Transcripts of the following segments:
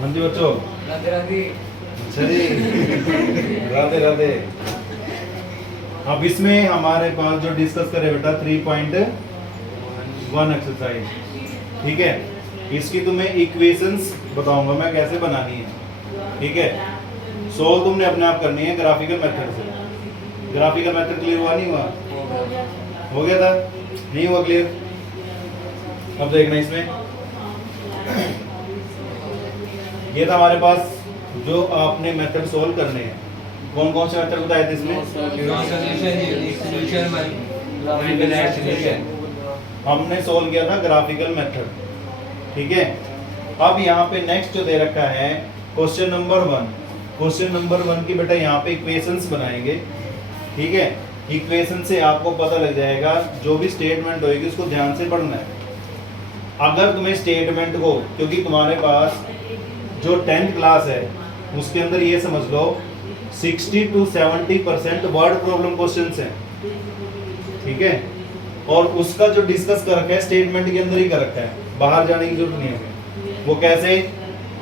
हाँ जी बच्चों, राधे राधे। अच्छा जी, राधे राधे। अब इसमें हमारे पास जो डिस्कस करे बेटा 3.1 एक्सरसाइज, ठीक है। इसकी तुम्हें इक्वेशंस बताऊंगा मैं कैसे बनानी है, ठीक है। सोल्व तुमने अपने आप करनी है ग्राफिकल मेथड से। ग्राफिकल मेथड क्लियर हुआ नहीं हुआ? हो गया था? नहीं हुआ क्लियर? अब देखना इसमें ये था हमारे पास जो आपने मेथड सोल्व करने हैं। कौन कौन से मेथड बताए थे इसमें? हमने सोल्व किया था ग्राफिकल मेथड, ठीक है। अब यहाँ पे नेक्स्ट जो दे रखा है क्वेश्चन नंबर 1। क्वेश्चन नंबर 1 की बेटा यहाँ पे इक्वेशंस बनाएंगे, ठीक है। इक्वेशन से आपको पता लग जाएगा, जो भी स्टेटमेंट होगी उसको ध्यान से पढ़ना है। अगर तुम्हें स्टेटमेंट को, क्योंकि तुम्हारे पास जो 10th क्लास है उसके अंदर ये समझ लो 60 to 70% वर्ड प्रॉब्लम क्वेश्चंस हैं, ठीक है। और उसका जो डिस्कस कर रखा है स्टेटमेंट के अंदर ही कर रखा है, बाहर जाने की जरूरत नहीं है। वो कैसे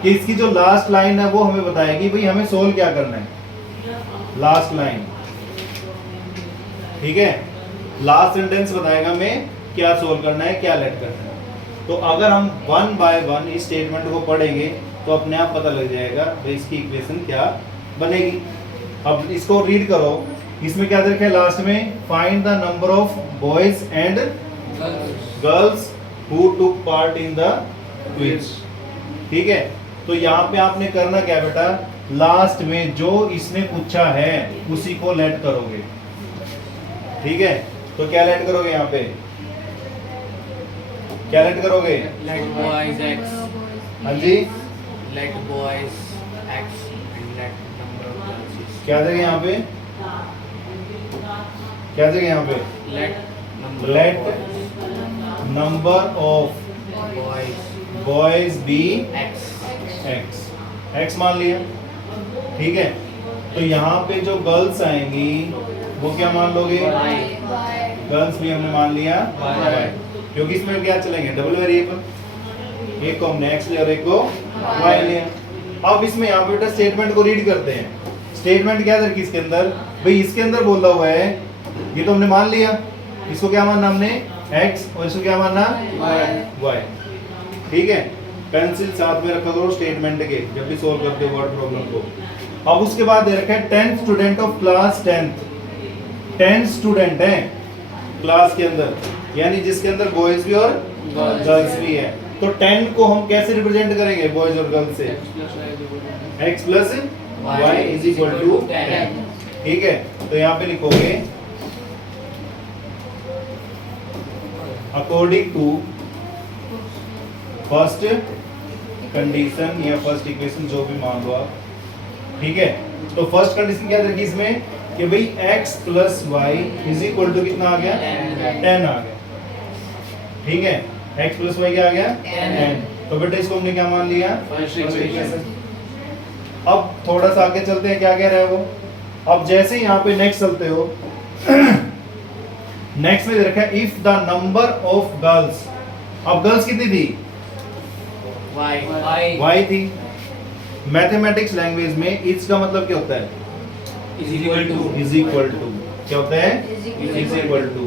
कि इसकी जो लास्ट लाइन है वो हमें बताएगी भाई हमें सोल्व क्या करना है। लास्ट लाइन, ठीक है, लास्ट सेंटेंस बताएगा हमें क्या सोल्व करना है, क्या लेट करना है। तो अगर हम 1 बाय 1 इस स्टेटमेंट को पढ़ेंगे तो अपने आप पता लग जाएगा भाई इसकी इक्वेशन क्या बनेगी। अब इसको रीड करो, इसमें क्या दे रखा है लास्ट में? Find the number of boys and girls who took part in the quiz, ठीक है। तो यहाँ पे आपने करना क्या बेटा, लास्ट में जो इसने पूछा है उसी को लेट करोगे, ठीक है। तो क्या लेट करोगे यहाँ पे, क्या लेट करोगे? Let boys X. हाँ जी, Let boys X and let number of girls is. क्या देंगे यहाँ पे, क्या देंगे यहाँ पे? Let number Let of number of boys boys be X. X, x मान लिया, ठीक है। तो यहाँ पे जो गर्ल्स आएंगी वो क्या मान लोगे? गर्ल्स भी हमने मान लिया y, क्योंकि इसमें क्या चलेंगे डबल वेरिएबल, एक को हमने x लिया और एक को y लिया। अब इसमें यहाँ पे बेटा स्टेटमेंट को रीड करते हैं। स्टेटमेंट क्या है इसके अंदर, भाई इसके अंदर बोला हुआ है, ये तो हमने मान लिया, इसको क्या मानना हमने x और इसको क्या मानना y, ठीक है। पेंसिल साथ में रखा करो स्टेटमेंट के जब भी सोल्व करते हो वर्ड प्रॉब्लम को। अब उसके बाद दे रखा है 10th student of class 10th। 10 student हैं क्लास के अंदर, यानी जिसके अंदर बॉयज भी और गर्ल्स भी है। तो 10 को हम कैसे रिप्रेजेंट करेंगे बॉयज और गर्ल्स से? x plus y is equal to 10, ठीक है। तो यहाँ पे लिखोगे अकॉर्डिंग टू फर्स्ट कंडीशन या फर्स्ट इक्वेशन जो भी मान लो आप, ठीक है। तो फर्स्ट कंडीशन क्या रखी इसमें कि भाई x plus y is equal to कितना आ गया? 10 आ गया, ठीक है। x प्लस वाई क्या आ गया? 10। तो बेटा इसको हमने क्या मान लिया? First equation. अब थोड़ा सा आगे चलते हैं, क्या कह रहा है वो। अब जैसे ही यहाँ पे नेक्स्ट चलते हो नेक्स्ट में दे रखा है if the number of girls. अब गर्ल्स कितनी थी? y थी। मैथमेटिक्स लैंग्वेज में इज का मतलब क्या होता है? Is equal to. Is equal to क्या होता है? Is equal to.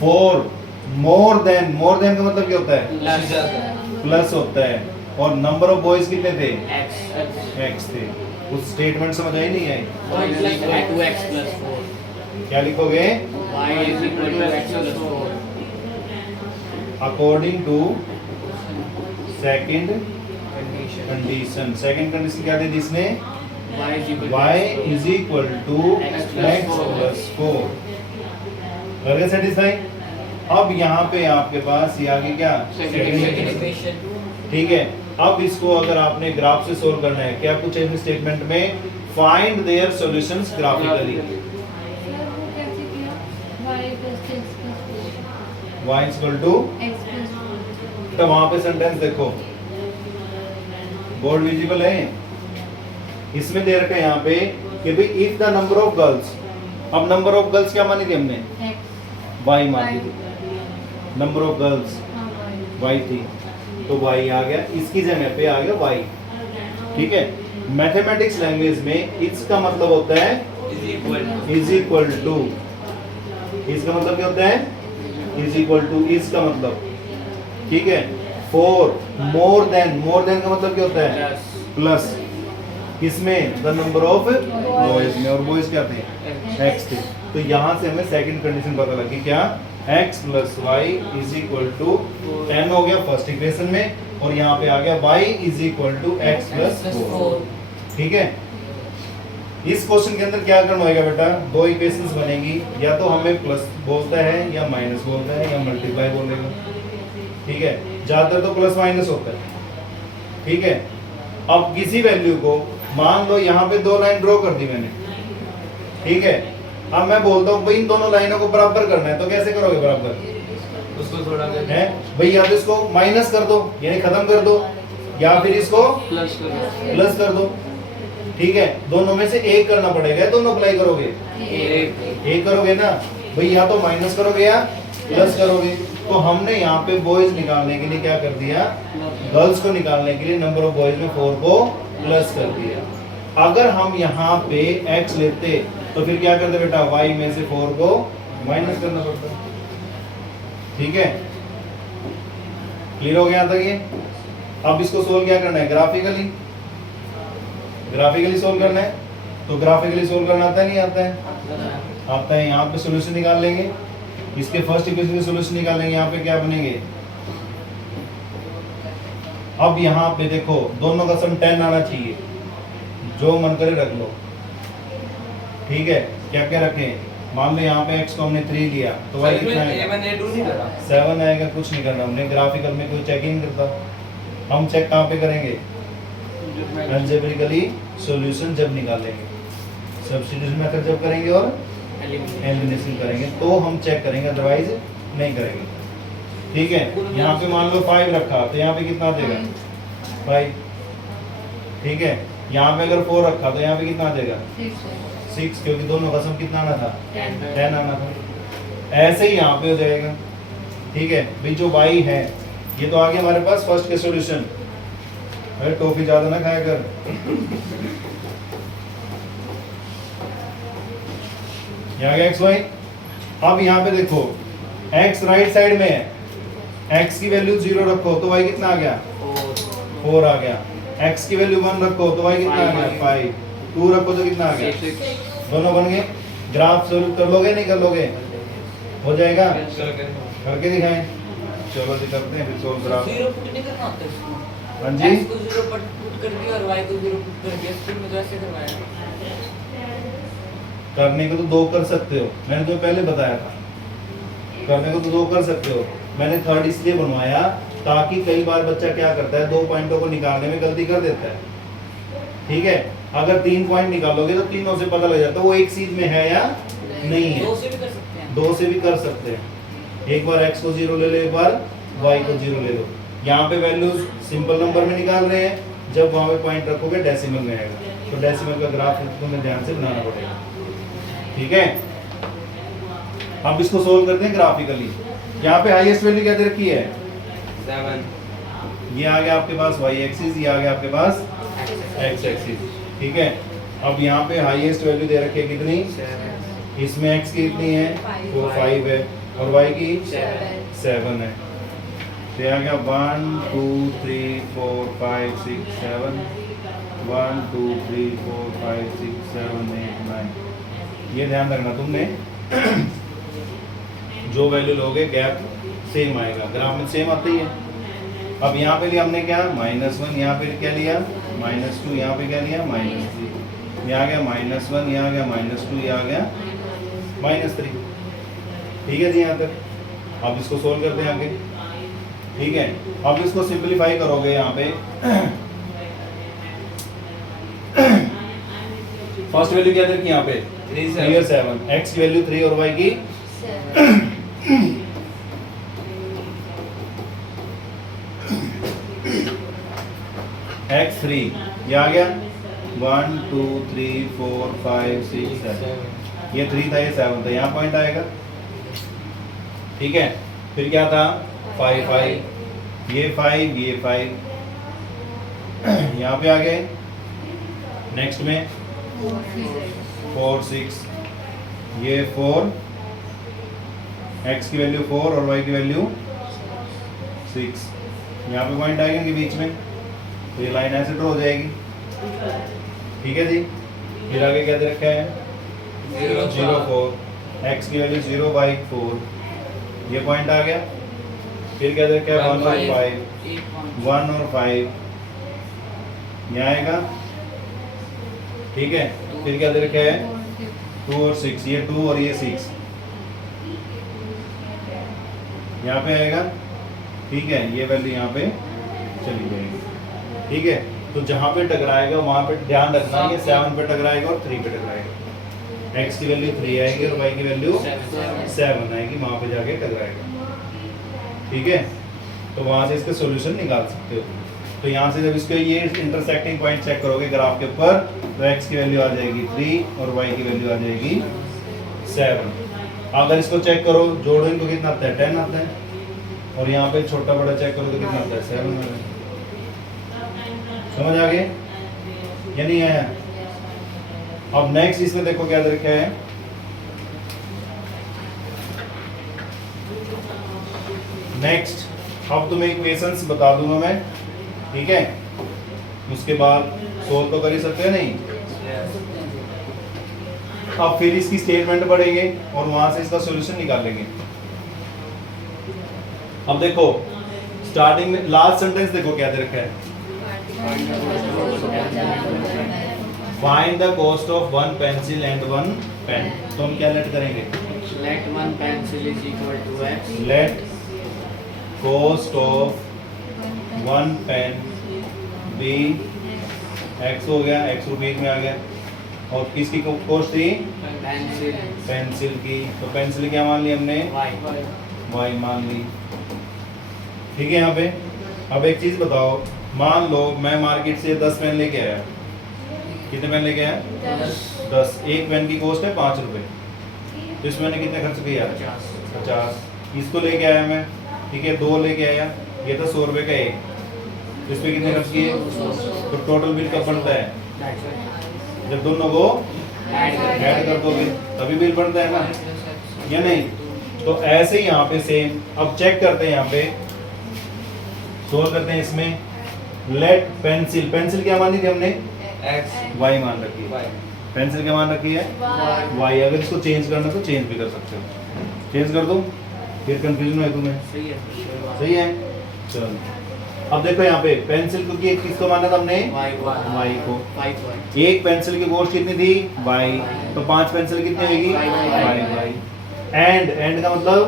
For more than, more than का मतलब क्या होता है? प्लस होता है। और नंबर ऑफ बॉयज कितने थे? x थे। उस स्टेटमेंट समझ आई नहीं आई? 2x plus 4. क्या लिखोगे? Y is equal to x plus 4. According to second Condition. Condition. Second condition क्या थी जिसने? Y is equal to y x plus is equal to x x plus plus 4। लग गया सेटिस्फाई? अब यहाँ पे आपके पास ये आगे क्या? Second equation. ठीक है। अब इसको अगर आपने ग्राफ से सोल्व करना है, क्या कुछ है स्टेटमेंट में? Find their solutions graphically. y equal to, तो वहां पे सेंटेंस देखो, बोर्ड विजिबल है। इसमें दे रखा है यहाँ पे कि भाई if the number of girls. अब नंबर ऑफ गर्ल्स क्या मानी थी हमने? y मानी थी। नंबर ऑफ गर्ल्स y थी, तो y आ गया, इसकी जगह पे आ गया y, ठीक है, मैथमेटिक्स लैंग्वेज में इट्स का मतलब होता है इज इक्वल टू, इसका मतलब क्या होता है इज इक्वल टू, इसका मतलब, ठीक है। फोर मोर देन का मतलब क्या होता है प्लस, किसमें द नंबर ऑफ बॉयज में, और बॉयज क्या थे एक्स थे। तो यहाँ से हमें सेकंड कंडीशन पता लगी क्या, x plus y is equal to 10 हो गया फर्स्ट इक्वेशन में, और यहाँ पे आ गया y is equal to x plus 4। ठीक है, इस क्वेश्चन के अंदर क्या करना होगा बेटा, दो इक्वेशंस बनेगी, या तो हमें प्लस बोलता है या माइनस बोलता है या मल्टीप्लाई बोलेगा। ठीक है, ज्यादातर तो प्लस माइनस होता है। ठीक है, अब किसी वैल्यू को मान लो यहाँ पे दो लाइन ड्रॉ कर दी मैंने, ठीक है, अब मैं बोलता हूँ भाई इन दोनों लाइनों को बराबर करना है, तो कैसे करोगे बराबर, उसको थोड़ा है भाई, या तो इसको माइनस कर दो यानी खत्म कर दो, या फिर इसको प्लस कर दो। ठीक है, दोनों में से एक करना पड़ेगा, दोनों अप्लाई करोगे एक करोगे ना भाई, या तो माइनस करोगे या प्लस करोगे। तो हमने यहाँ पे बॉयज निकालने के लिए क्या कर दिया, गर्ल्स को निकालने के लिए नंबर ऑफ बॉयज में 4 को प्लस कर दिया। अगर हम यहाँ पे x लेते तो फिर क्या करते बेटा, y में से 4 को माइनस करना पड़ता। ठीक है, क्लियर हो गया था ये। अब इसको सोल्व क्या करना है, ग्राफिकली सोल्व करना है। तो ग्राफिकली सोल्व करना आता है नहीं आता है, आता है। यहाँ पे सॉल्यूशन निकाल लेंगे, इसके फर्स्ट इक्वेशन के सॉल्यूशन निकालेंगे, यहाँ पे क्या बनेंगे। अब यहाँ पे देखो दोनों का सम 10 आना चाहिए, जो मन करे रख लो। ठीक है, क्या क्या रखें, मान लो यहाँ पे x को हमने 3 लिया तो y कितना आएगा 7 आएगा। कुछ नहीं करना हमने, ग्राफिकल में कोई चेकिंग करता, हम चेक कहाँ पे करेंगे, अलजेब्रिकली सॉल्यूशन जब निकालेंगे, सब्स्टिट्यूशन मेथड जब करेंगे और एलिमिनेशन करेंगे तो हम चेक करेंगे, अदरवाइज नहीं करेंगे। ठीक है, यहाँ पे मान लो 5 रखा तो यहाँ पे कितना देगा 5। ठीक है, यहाँ पे अगर 4 रखा तो यहाँ पे कितना देगा 6, क्योंकि दोनों का सम कितना आना था 10 आना था। ऐसे ही यहाँ पे हो जाएगा। ठीक है भाई, जो y है ये तो आ गया हमारे पास फर्स्ट के सॉल्यूशन। अरे टॉफी ज्यादा ना खाया कर। यहाँ गया xy। अब यहाँ पे देखो x राइट साइड में है, x की वैल्यू 0 रखो तो y कितना आ गया 4 आ गया। x की वैल्यू 1 रखो तो y कितना आ गया 5। 2 रखो तो कितना आ गया 6। दोनों बन गए। ग्राफ सॉल्व कर लोगे नहीं कर लोगे, हो जाएगा, करके दिखाएं। चलो जी करते हैं फिर सोल्व ग्राफ। 0 पुट नहीं करना होता इसको, हाँ जी, x को 0 पुट कर दिया और y को 0 पुट कर दिया, स्कूल में तो ऐसे करवाया। करने को तो 2 कर सकते हो, मैंने तो पहले बताया था, करने को तो 2 कर सकते हो। मैंने थर्ड इसलिए बनवाया ताकि कई बार बच्चा क्या करता है, 2 पॉइंटों को निकालने में गलती कर देता है। ठीक है, अगर 3 पॉइंट निकालोगे तो तीनों से पता लग जाता है वो एक चीज में है या नहीं है। 2 से भी कर सकते हैं, 2 से भी कर सकते हैं। एक बार x को 0 ले लो, एक बार y को 0 ले लो। यहाँ पे वैल्यूज सिंपल नंबर में निकाल रहे हैं, जब वहाँ पे पॉइंट रखोगे डेसिमल में आएगा, तो डेसिमल का ग्राफ तुम्हें ध्यान से बनाना पड़ेगा। ठीक है, अब इसको सोल्व करते हैं ग्राफिकली। यहाँ पे हाईएस्ट वैल्यू क्या दे रखी है 7। ये आ गया आपके पास y एक्सिस, ये आ गया आपके पास x एक्सिस। ठीक है, अब यहाँ पे हाईएस्ट वैल्यू दे रखी है कितनी, इसमें x की कितनी है तो 5 है और y की 7 है। तो आ गया 1 2 3 4 5 6 7, 1 2 3 4 5 6 7 8 9। ये ध्यान रखना तुमने, जो वैल्यू लोगे गैप सेम आएगा, ग्राफ में सेम आती है। अब यहाँ पे लिया हमने क्या -1, यहाँ पे क्या लिया -2, यहाँ पे क्या लिया -3, ये आ गया -1, ये आ गया -2, ये आ गया -3। ठीक है जी यहाँ तक। अब इसको सोल्व करते हैं आगे। ठीक है, अब इसको सिंपलीफाई करोगे यहाँ पे फर्स्ट वैल्यू क्या रखी यहाँ पे 3 और 7, x की वैल्यू 3 और y की x3, ये आ गया 1 2 3 4 5 6 7। ये 3 था, ये 7 था, यहाँ पॉइंट आएगा। ठीक है, फिर क्या था 5 5, ये 5 ये 5, यहाँ पे आ गए नेक्स्ट में 4 6, ये 4, x की वैल्यू 4 और y की वैल्यू 6। यहाँ पे पॉइंट आएगा कि बीच में, तो ये लाइन ऐसे ड्रॉ हो जाएगी। ठीक है जी। फिर आगे क्या दे रखा है? 0 4, x की वैल्यू 0 y 4, ये पॉइंट आ गया। फिर क्या दे रखा है? 1 और 5, 1 और 5 यहाँ आएगा। ठीक है। फिर क्या दे रखा है? 2 और 6, ये 2 और ये 6 यहाँ पे आएगा। ठीक है, ये वैल्यू यहाँ पे चली जाएगी। ठीक है, तो जहाँ पे टकराएगा वहाँ पे ध्यान रखना, ये 7 पे टकराएगा और 3 पे टकराएगा। x की वैल्यू 3 आएगी और y की वैल्यू 7 आएगी, वहाँ पे जाके टकराएगा। ठीक है, तो वहाँ से इसका सॉल्यूशन निकाल सकते हो। तो यहाँ से जब इसके ये इंटरसेक्टिंग पॉइंट चेक करोगे ग्राफ के ऊपर, तो x की वैल्यू आ जाएगी 3 और y की वैल्यू आ जाएगी 7। अगर इसको चेक करो, जोड़ेंगे तो कितना आता है? 10 आता है। और यहाँ पे छोटा बड़ा चेक करो तो कितना आता है? 7 आता है। समझ आ गए या नहीं आया? अब नेक्स्ट इसमें देखो क्या रखा है। नेक्स्ट अब तुम्हें इक्वेशंस बता दूंगा मैं, ठीक है? उसके बाद सोल्व तो कर ही सकते हैं नहीं। अब फिर इसकी स्टेटमेंट पढ़ेंगे और वहां से इसका सॉल्यूशन निकालेंगे। अब देखो स्टार्टिंग में लास्ट सेंटेंस देखो क्या दे रखा है। Find the cost of 1 pencil and 1 pen. तो हम क्या लेट करेंगे? Let 1 pencil is equal to x. Let cost of 1 pen be x हो गया, x रुपीज में आ गया। और किसकी कॉस्ट थी? Pencil पेंसिल की। तो पेंसिल क्या मान ली हमने? y. y मान ली। ठीक है। यहाँ पे अब एक चीज बताओ, मान लो मैं मार्केट से 10 पेन लेके आया। कितने पेन लेके आया? 10। एक पेन की कॉस्ट है 5 रुपए। तो इसमें मैंने कितने खर्च किया? 50। इसको लेके आया मैं, ठीक है, 2 लेके आया, ये था 100 रुपए का एक। तो इस पे कितने खर्च किए? तो टोटल बिल कब बनता है? जब दोनों को ऐड कर दोगे तभी बिल बनता है ना, या नहीं? तो ऐसे ही यहाँ पे सेम। अब चेक करते हैं, यहाँ पे सोल्व करते हैं। इसमें लेट पेंसिल, पेंसिल क्या मानी थी हमने? X. y मान रखी है। पेंसिल क्या मान रखी है? y। अगर इसको चेंज करना तो चेंज भी कर सकते हो। चेंज कर दो, फिर कंफ्यूजन है तुम्हें। सही है. सही है, चलो। अब देखो यहाँ पे पेंसिल को किसको माना था हमने? Y को। 5 एक पेंसिल की कॉस्ट कितनी थी? y। तो 5 पेंसिल कितनी आएगी? y। एंड का मतलब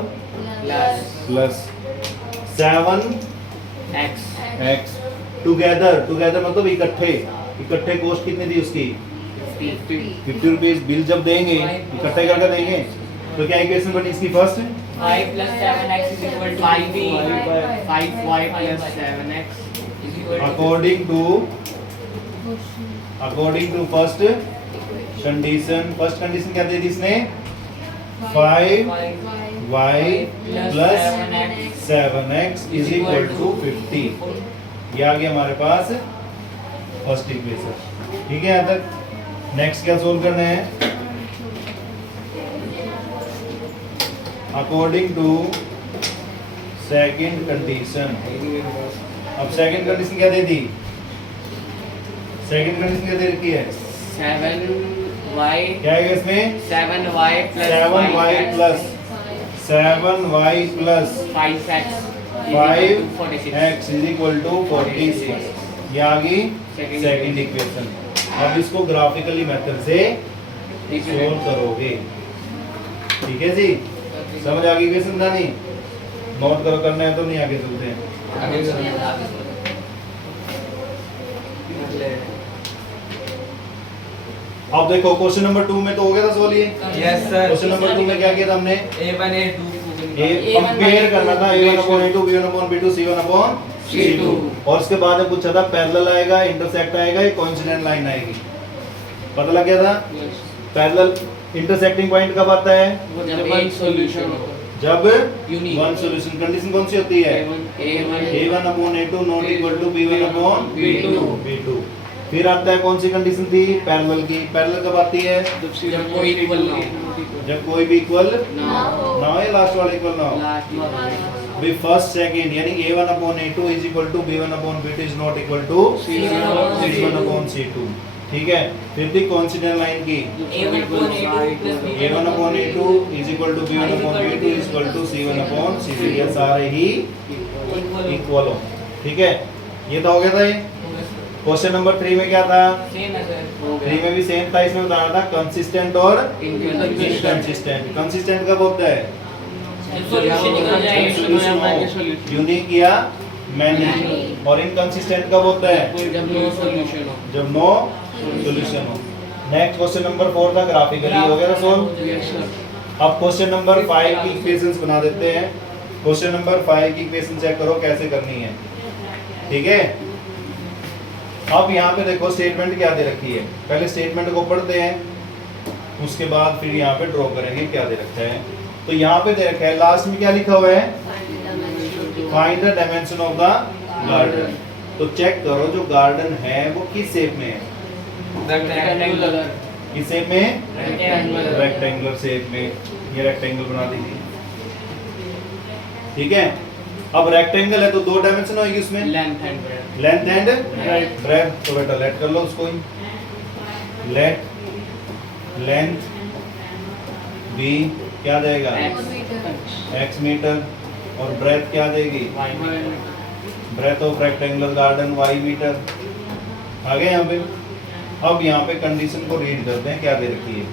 प्लस 7 x. टुगेदर मतलब इकट्ठे कॉस्ट कितनी थी उसकी? 50 रुपीज। बिल जब देंगे इकट्ठे करके देंगे, तो क्या इक्वेशन बनी इसकी? First y plus 7x is equal to 5y plus 7x is equal to according to first condition क्या दे दी इसने? 5y plus 7x is equal to 50। ये आ गया हमारे पास फर्स्ट इक्वेशन। ठीक है, यहाँ तक। नेक्स्ट क्या सोल्व करना है? According to second condition. अब सेकंड कंडीशन क्या दे दी? सेकंड कंडीशन क्या दे रखी है? 7y क्या है इसमें? 7y plus 7y plus 5x 5x is equal to 46। ये आ गई सेकंड इक्वेशन। अब इसको ग्राफिकली मेथड से सोल्व करोगे। ठीक है जी, समझ आ गई इक्वेशन ना? नहीं नोट करो, करना है तो नहीं आगे चलते हैं। अब देखो क्वेश्चन नंबर 2 में तो हो गया था सोल्व ये। Yes sir. क्वेश्चन नंबर 2 में क्या किया था हमने? A1 A2 कंपेयर करना था A1/A2 B1/B2 C1/C2। और उसके बाद में पूछा था पैरेलल आएगा, इंटरसेक्ट आएगा, या कोइंसिडेंट लाइन आएगी। पता लग गया था? पैरेलल इंटरसेक्टिंग पॉइंट कब आता है? जब एक सॉल्यूशन हो, जब Unique। One solution. कंडीशन कौन सी होती है? A1 A1/A2 not equal to B1/B2। फिर आता है कौन सी कंडीशन थी, पैरेलल की। पैरेलल कब आती है, जब कोई इक्वल ना हो, जब कोई भी इक्वल ना हो, ना हो या लास्ट वाला इक्वल ना हो। लास्ट वाला भी फर्स्ट सेकंड यानी a1/a2 is equal to b1/b2 is not equal to c1/c2। ठीक है। फिर थी कोइंसिडेंट लाइन की a1/a2 is equal to b1/b2 is equal to c1/c2। ये सारे ही इक्वल हो। ठीक है, ये तो हो गया था। ये क्वेश्चन नंबर 3 में क्या था, सेम है सर, 3 में भी सेम था। इसमें बताना था कंसिस्टेंट और इनकंसिस्टेंट। कंसिस्टेंट कब होता है, सॉल्यूशन निकल जाए, यूनिक या मैनी। और इनकंसिस्टेंट कब होता है, जब नो सॉल्यूशन हो। जब नो सॉल्यूशन हो। नेक्स्ट क्वेश्चन नंबर 4 था ग्राफिकली, हो गया था सोल्व। यस सर, अब क्वेश्चन नंबर 5 की इक्वेशंस बना देते हैं। क्वेश्चन नंबर 5 की इक्वेशन चेक करो कैसे करनी है। ठीक है, अब यहाँ पे देखो स्टेटमेंट क्या दे रखी है। पहले स्टेटमेंट को पढ़ते हैं, उसके बाद फिर यहाँ पे ड्रॉ करेंगे क्या दे रखा है। तो यहाँ पे दे रखा है, लास्ट में क्या लिखा हुआ है, find the dimension of the garden. तो चेक करो जो गार्डन है वो किस शेप में है, रेक्टेंगुलर, किस शेप में, रेक्टेंगुलर, रेक्टेंगुलर शेप में। ये रेक्टेंगल बना दीजिए। ठीक है, अब रेक्टेंगल है तो दो डायमेंशन होगी उसमें, length and breadth, length and breadth. तो बेटा लेट कर लो उसको ही। लेट लेंथ बी क्या देगा, x मीटर, और ब्रेथ क्या देगी, breadth of rectangular garden y metre. आ गए यहाँ पे। अब यहाँ पे कंडीशन को रीड करते हैं क्या दे रखी है।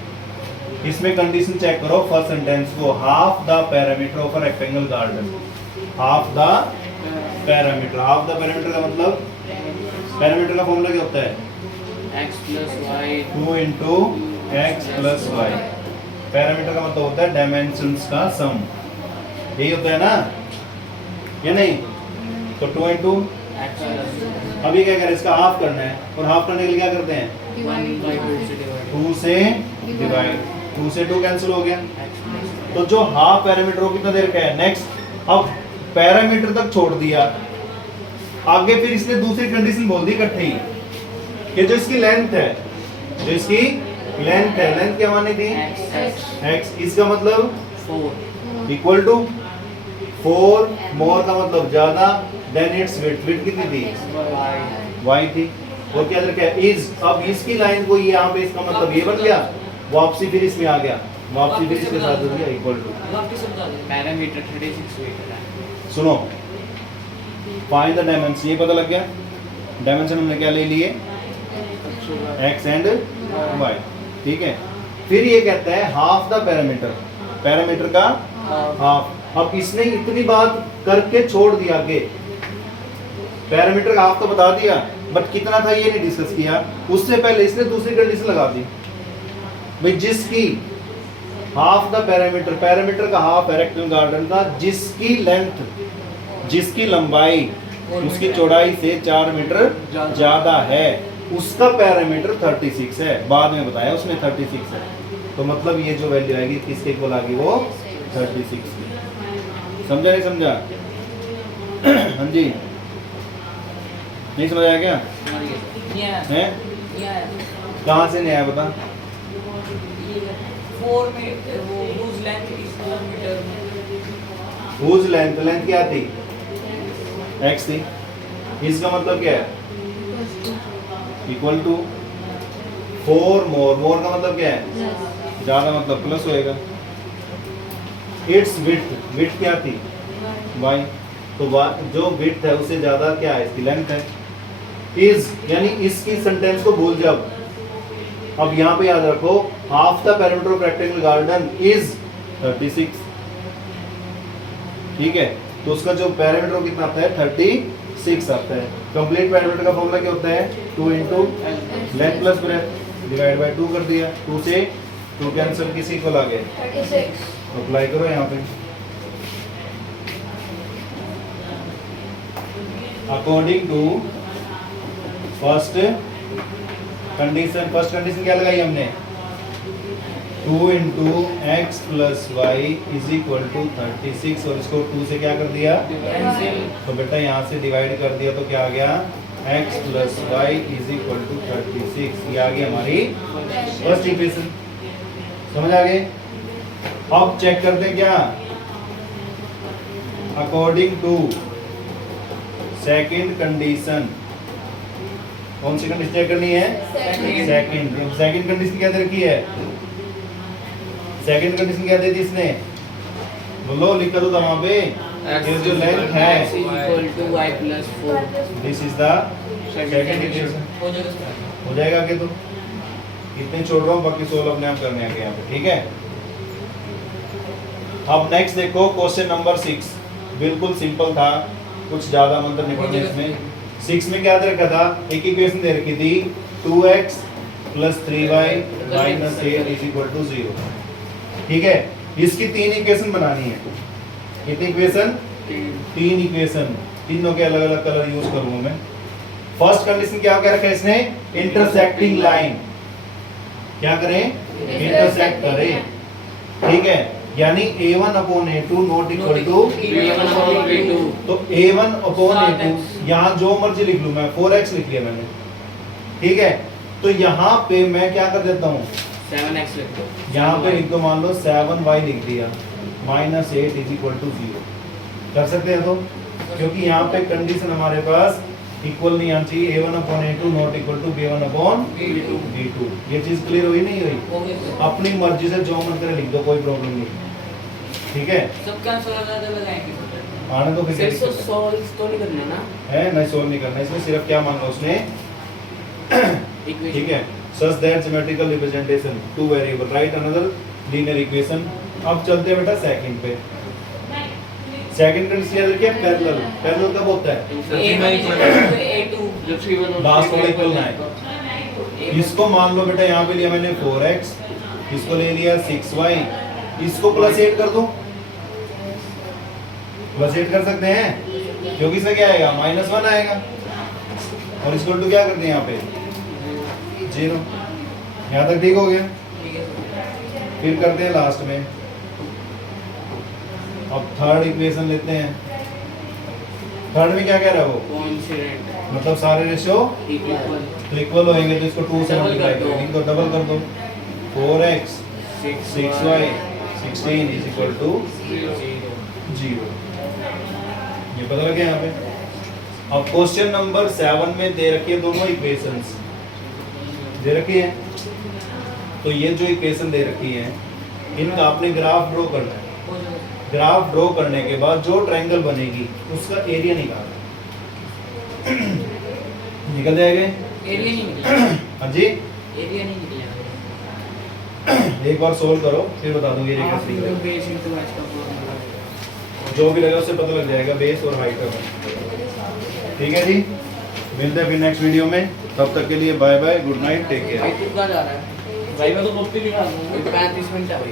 इसमें कंडीशन चेक करो फर्स्ट सेंटेंस को, half the parameter of a rectangle garden. Half the parameter, half the parameter का मतलब, पैरामीटर का फॉर्मूला क्या होता है, x plus y, 2 into x plus y। Parameter का मतलब होता है डायमेंशंस का सम, यही होता है ना, या नहीं। तो 2 into x plus अभी क्या करें, इसका हाफ करना है, और हाफ करने के लिए क्या करते हैं, 1 by 2 से डिवाइड, 2 से डिवाइड, 2 से 2 कैंसिल हो गया। x plus तो जो हाफ पैरामीटर वो कितना देर का है। नेक्स्ट, अब पैरामीटर तक छोड़ दिया, आगे फिर इसने दूसरी कंडीशन बोल दी इकट्ठी कि जो इसकी लेंथ है, जो इसकी लेंथ है, लेंथ क्या मानी थी, x। इसका मतलब 4, इक्वल टू 4, मोर का मतलब ज्यादा, देन इट्स विड्थ, विड्थ कितनी थी, y, y थी। और क्या लिखा है, इज। अब इसकी लाइन को यहाँ पे इसका मतलब ये बन गया, वापसी फिर इसमें आ गया, वापसी फिर इसके साथ हो गया इक्वल टू। पैरामीटर 36 मीटर है। सुनो, फाइंड द डायमेंशन, ये पता लग गया। डायमेंशन हमने क्या ले लिए, x एंड y। ठीक है, फिर ये कहता है हाफ द पैरामीटर, पैरामीटर का हाफ। अब इसने इतनी बात करके छोड़ दिया आगे, पैरामीटर का हाफ तो बता दिया, बट कितना था ये नहीं डिस्कस किया। उससे पहले इसने दूसरी कंडीशन लगा दी भाई, जिसकी हाफ द पैरामीटर, पैरामीटर का हाफ है रेक्टेंगल गार्डन का, जिसकी लेंथ, जिसकी लंबाई उसकी चौड़ाई से 4 मीटर ज्यादा है, उसका पैरामीटर 36 है। बाद में बताया उसने 36 है, तो मतलब ये जो वैल्यू आएगी किसके इक्वल आ गई, वो 36 की। समझा नहीं समझा? हाँ जी, नहीं समझ आया क्या है? कहाँ से नहीं आया बता। 4 में वो whose length is 4 metre, whose length, length क्या थी, x थी। इसका मतलब क्या है, इक्वल टू 4 मोर, मोर का मतलब क्या है, ज्यादा, मतलब प्लस होएगा। इट्स विड्थ, विड्थ क्या थी, y। तो जो विड्थ है उससे ज्यादा क्या है, इसकी लेंथ है। इज यानी इसकी सेंटेंस को भूल जब, अब यहाँ पे याद रखो, half the parameter of rectangle garden is 36। ठीक है, तो उसका जो पैरामीटर कितना आता है, 36 आता है। कंप्लीट पैरामीटर का फॉर्मूला क्या होता है, 2 into length plus breadth divide by 2 कर दिया। 2 से 2 कैंसिल, किसी को आ गए 36। अप्लाई करो यहाँ पे। According to first condition, first condition क्या लगाई हमने, 2 into x plus y is equal to 36, और इसको 2 से क्या कर दिया, कैंसिल, तो बेटा यहाँ से डिवाइड कर दिया तो क्या आ गया x plus y is equal to 36। ये आ गई हमारी फर्स्ट इक्वेशन। समझ आ गए? अब चेक करते हैं क्या, अकॉर्डिंग टू सेकंड कंडीशन। कौन सी कंडीशन चेक करनी है? सेकंड कंडीशन क्या दे रखी है? सेकंड कंडीशन क्या दे दी इसने? बोलो, लिख दो वहां पे। ये जो लेंथ है x equal to y plus 4 this is the second equation. हो जाएगा आगे तो इतने छोड़ रहा हूँ, बाकी सोल्व अपने आप करने आगे यहाँ पे, ठीक है। अब नेक्स्ट देखो क्वेश्चन नंबर 6। बिल्कुल सिंपल था, कुछ ज्यादा मंत्र नहीं पड़ने इसमें। 6 में क्या दे रखा था? एक इक्वेशन दे रखी थी 2x plus 3y minus 8 is equal to 0। ठीक है, इसकी 3 इक्वेशन बनानी है। कितनी इक्वेशन? 3 इक्वेशन। तीनों के अलग अलग कलर यूज करूंगा मैं। फर्स्ट कंडीशन क्या कह रखा है इसने? Intersecting line. क्या करें? इंटरसेक्ट करें। ठीक है, यानी a1 upon a2 not equal to, तो a1 अपॉन a2 यहाँ जो मर्जी लिख लूं मैं, 4x लिख लिया मैंने। ठीक है, तो यहाँ पे मैं क्या कर देता हूँ? 7x लिख दो। यहाँ पे लिख दो, मान लो 7y लिख दिया माइनस 8 इज इक्वल टू 0। कर सकते हैं तो, क्योंकि यहाँ पे कंडीशन हमारे पास इक्वल नहीं आनी चाहिए। a1 upon a2 not equal to b1 upon b2। ये चीज क्लियर हुई नहीं हुई? अपनी मर्जी से जो मन करे लिख दो, कोई प्रॉब्लम नहीं। ठीक है, सब कैंसिल हो जाते लगाएंगे। आने तो फिर सिर्फ सॉल्व तो नहीं करना ना, है नहीं, सोल्व नहीं करना इसमें। सिर्फ क्या मांगा उसने? ठीक है, such that symmetrical representation two variable, write another linear equation। अब चलते हैं बेटा सेकंड पे। सेकंड कंडीशन क्या? पैरेलल। पैरेलल कब होता है? लास्ट वाला इक्वल ना है। इसको मान लो बेटा, यहाँ पे लिया मैंने 4x, इसको ले लिया 6y, इसको प्लस 8 कर दो। प्लस 8 कर सकते हैं, क्योंकि इसमें क्या आएगा? -1 आएगा। और इसको टू क्या करते हैं यहाँ पे? 0। यहाँ तक ठीक हो गया। फिर करते हैं लास्ट में। अब थर्ड इक्वेशन लेते हैं। थर्ड में क्या कह रहा है वो? मतलब सारे रेशियो तो इक्वल होंगे, तो इसको 2 से मल्टीप्लाई करो, इनको डबल कर दो। 4x 6y 16 is equal to 0। ये पता लग गया यहाँ पे। अब क्वेश्चन नंबर 7 में दे रखी है दोनों इक्वेशंस दे रखी है। तो ये जो इक्वेशन दे रखी है, इनका आपने ग्राफ ड्रॉ करना है। ग्राफ ड्रॉ करने के बाद जो ट्रायंगल बनेगी उसका एरिया निकालना। निकल जाएगा? एरिया नहीं निकलेगा। हाँ जी, एरिया नहीं निकलेगा। एक बार सोल्व करो, फिर बता दूंगी एरिया कैसे निकलेगा। बेस इनटू h का फॉर्मूला जो भी लगा उससे पता लग जाएगा, बेस और हाइट का। ठीक है जी, मिलते हैं फिर नेक्स्ट वीडियो में। तब तक के लिए bye bye, good night, take care. भाई तू कहाँ जा रहा है? भाई मैं तो कॉपी निकाल दूंगा। 35 मिनट है भाई।